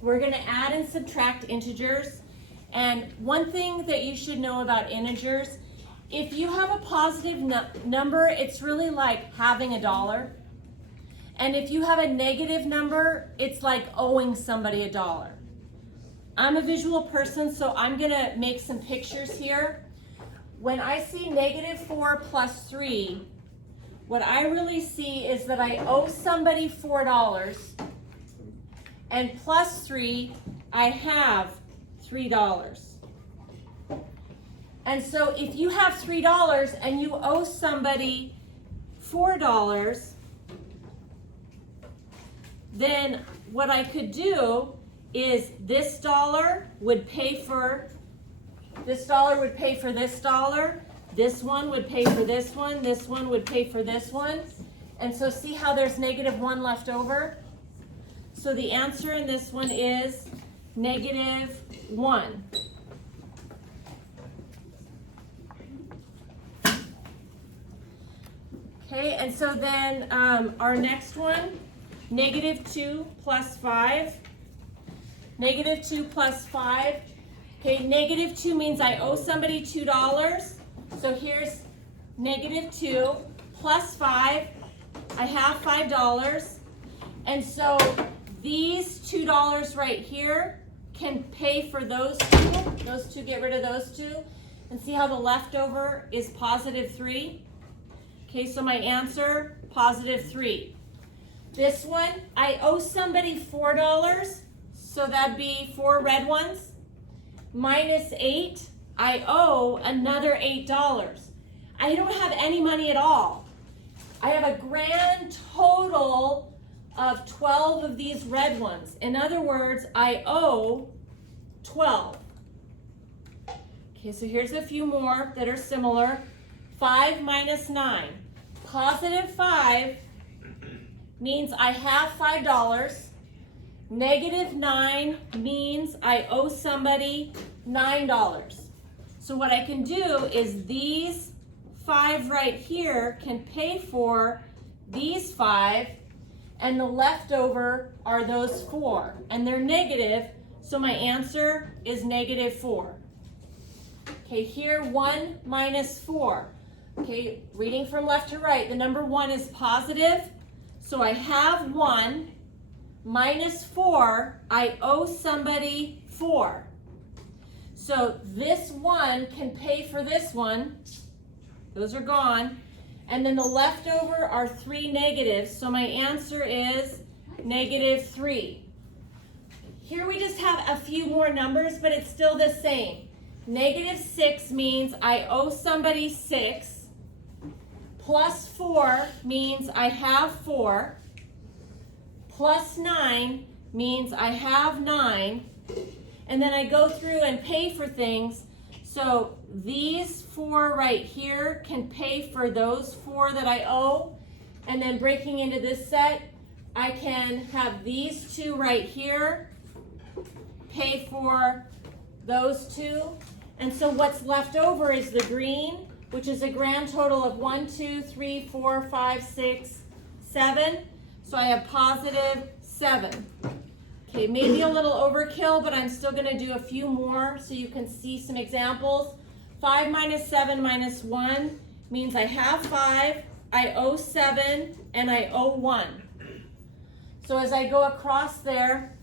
we're going to add and subtract integers. And one thing that you should know about integers, if you have a positive number, it's really like having a dollar. And if you have a negative number, it's like owing somebody a dollar. I'm a visual person, so I'm going to make some pictures here. When I see -4 plus 3, what I really see is that I owe somebody $4, and plus 3, I have $3. And so if you have $3 and you owe somebody $4, then what I could do is this dollar would pay for this dollar, would pay for this dollar, this one would pay for this one would pay for this one. And so see how there's -1 left over? So the answer in this one is -1. Okay, and so then our next one, -2 plus 5. -2 plus 5. Okay, -2 means I owe somebody $2. So here's -2 plus 5. I have $5. And so these $2 right here can pay for those two. Those two, get rid of those two. And see how the leftover is +3? Okay, so my answer, +3. This one, I owe somebody $4, so that'd be 4 red ones. -8, I owe another $8. I don't have any money at all. I have a grand total of 12 of these red ones. In other words, I owe 12. Okay, so here's a few more that are similar. 5 minus 9. +5 means I have $5. -9 means I owe somebody $9. So what I can do is these 5 right here can pay for these 5, and the leftover are those 4, and they're negative, so my answer is -4. Okay, here 1 minus 4. Okay, reading from left to right, the number 1 is positive, so I have 1 minus 4, I owe somebody 4. So this 1 can pay for this one, those are gone, and then the leftover are 3 negatives, so my answer is -3. Here we just have a few more numbers, but it's still the same. -6 means I owe somebody 6. +4 means I have 4. +9 means I have 9. And then I go through and pay for things. So these 4 right here can pay for those 4 that I owe. And then breaking into this set, I can have these 2 right here pay for those 2. And so what's left over is the green, which is a grand total of 1, 2, 3, 4, 5, 6, 7. So I have +7. Okay, maybe a little overkill, but I'm still gonna do a few more so you can see some examples. 5 minus 7 minus 1 means I have 5, I owe 7, and I owe 1. So as I go across there,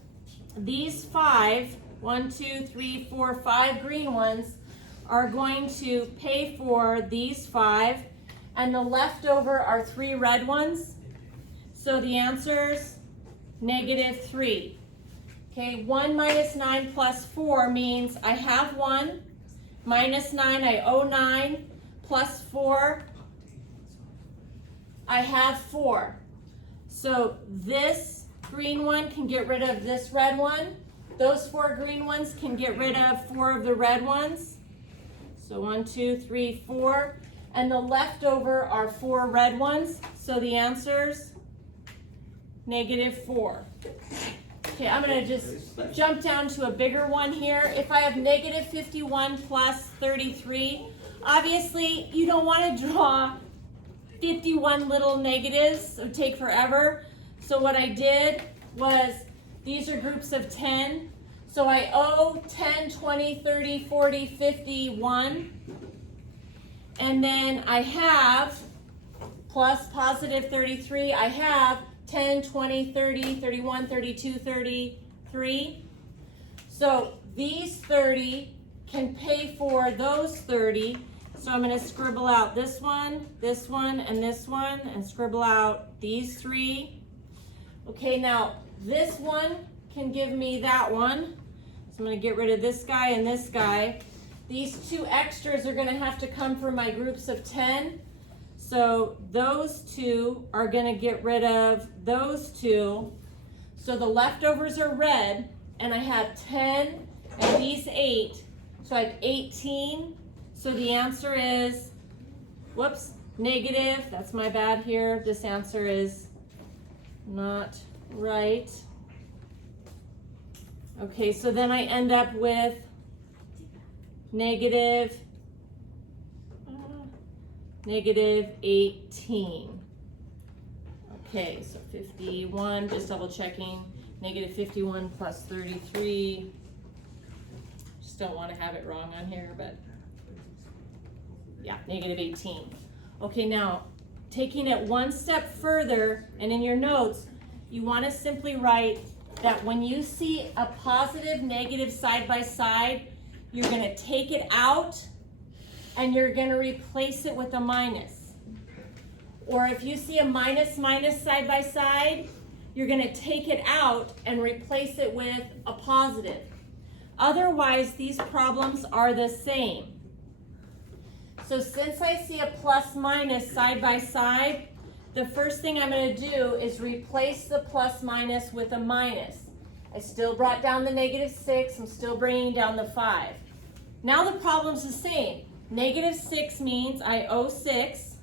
these 5, 1, 2, 3, 4, 5 green ones are going to pay for these 5, and the leftover are 3 red ones. So the answer's -3. Okay, 1 minus 9 plus 4 means I have 1, minus 9, I owe 9, plus 4, I have 4. So this green one can get rid of this red one. Those 4 green ones can get rid of 4 of the red ones. So 1, 2, 3, 4. And the leftover are 4 red ones. So the answer's -4. Okay, I'm going to just jump down to a bigger one here. If I have -51 plus 33, obviously you don't want to draw 51 little negatives. It would take forever. So what I did was These are groups of 10. So I owe 10, 20, 30, 40, 50, 1. And then I have, plus positive 33, I have 10, 20, 30, 31, 32, 33. So these 30 can pay for those 30. So I'm going to scribble out this one, and this one, and scribble out these 3. Okay, now this one can give me that one. So I'm going to get rid of this guy and this guy. These 2 extras are going to have to come from my groups of 10. So those 2 are going to get rid of those 2. So the leftovers are red, and I have 10 and these 8. So I have 18. So the answer is, whoops, negative. That's my bad here. This answer is not right. Okay, so then I end up with negative 18. Okay, so 51, just double checking, negative 51 plus 33. Just don't want to have it wrong on here, but yeah, negative 18. Okay, now taking it one step further, and in your notes, you want to simply write that when you see a positive, negative side by side, you're going to take it out and you're going to replace it with a minus. Or if you see a minus, minus side by side, you're going to take it out and replace it with a positive. Otherwise, these problems are the same. So since I see a plus minus side by side, the first thing I'm going to do is replace the plus minus with a minus. I still brought down the negative 6. I'm still bringing down the 5. Now the problem's the same. Negative 6 means I owe 6.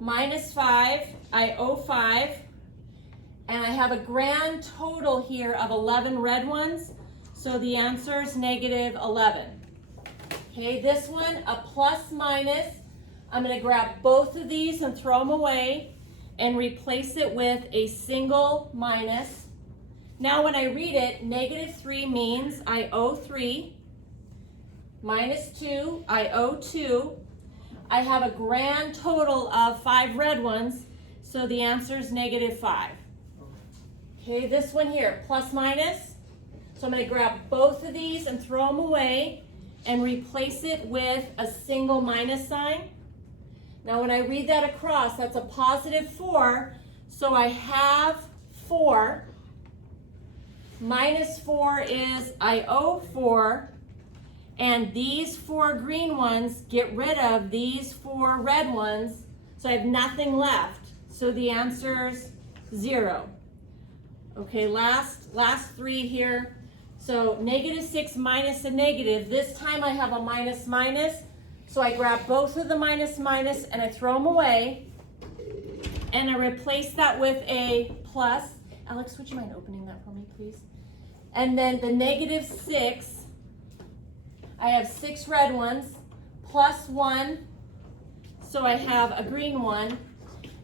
Minus 5, I owe 5. And I have a grand total here of 11 red ones. So the answer is negative 11. Okay, this one, a plus minus. I'm going to grab both of these and throw them away and replace it with a single minus. Now when I read it, negative 3 means I owe 3. Minus 2, I owe 2. I have a grand total of 5 red ones, so the answer is negative 5. Okay, this one here, plus minus. So I'm going to grab both of these and throw them away and replace it with a single minus sign. Now when I read that across, that's a positive 4, so I have 4. Minus 4 is I owe 4, and these 4 green ones get rid of these 4 red ones, so I have nothing left. So the answer's 0. Okay, last 3 here. So negative 6 minus a negative. This time I have a minus minus. So I grab both of the minus minus and I throw them away. And I replace that with a plus. Alex, would you mind opening that for me, please? And then the negative 6, I have 6 red ones, plus 1. So I have a green one.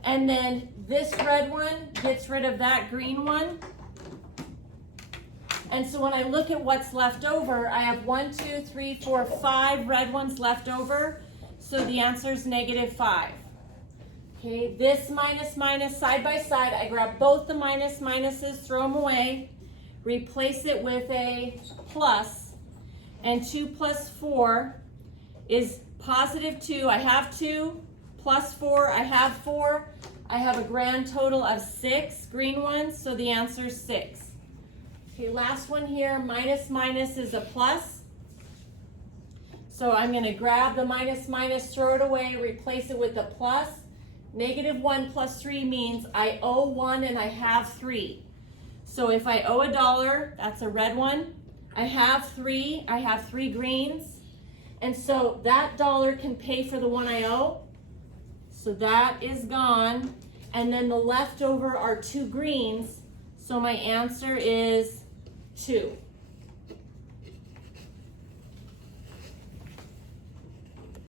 And then this red one gets rid of that green one. And so when I look at what's left over, I have 1, 2, 3, 4, 5 red ones left over. So the answer is negative 5. Okay, this minus minus side by side, I grab both the minus minuses, throw them away, replace it with a plus, and 2 plus 4 is positive 2. I have 2, plus 4, I have 4. I have a grand total of 6 green ones, so the answer is 6. Okay, last one here, minus minus is a plus. So I'm going to grab the minus minus, throw it away, replace it with a plus. Negative 1 plus 3 means I owe 1 and I have 3. So if I owe $1, that's a red one. I have 3 greens. And so that dollar can pay for the one I owe. So that is gone. And then the leftover are 2 greens. So my answer is 2.